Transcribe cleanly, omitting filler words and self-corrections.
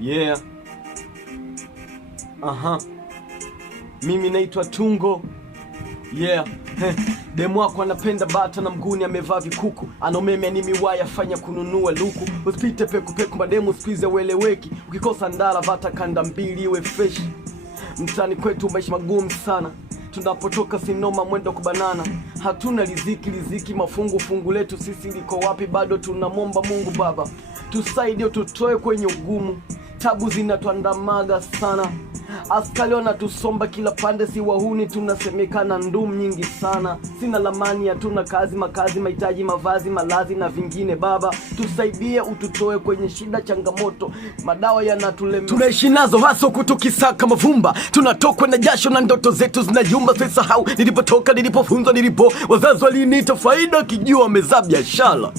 Yeah. Mimi naitwa Tungo. Yeah. Demu wako anapenda bata na mguni amevaa vikuku. Anomeme ni miwaya fanya kununua luku. Usipite peku peku mademu squeeze weleweki. Ukikosa ndala vata kanda mbili iwe fresh. Mtani kwetu maisha magumu sana. Tunapotoka sinoma mwendo kubanana. Hatuna riziki mafungu fungu letu sisi liko wapi, bado tunamomba Mungu Baba tusaidie tutoe kwenye ugumu. Tabu zinatuandamaga sana. Askali wanatusomba kila pande, si wahuni tunasemekana ndum nyingi sana. Sina lamani, hatuna kazi, makazi, mahitaji, mavazi, malazi na vingine. Baba tusaidie, ututoe kwenye shida, changamoto, madawa yanatulemea. Tunaishi nazo haso kutukisaka mavumba, tunatokwa na jasho na ndoto zetu zinayumba. Sisahau nilipotoka, nilipofunzwa, wazazi waliniita faida kijua wamezaa biashara.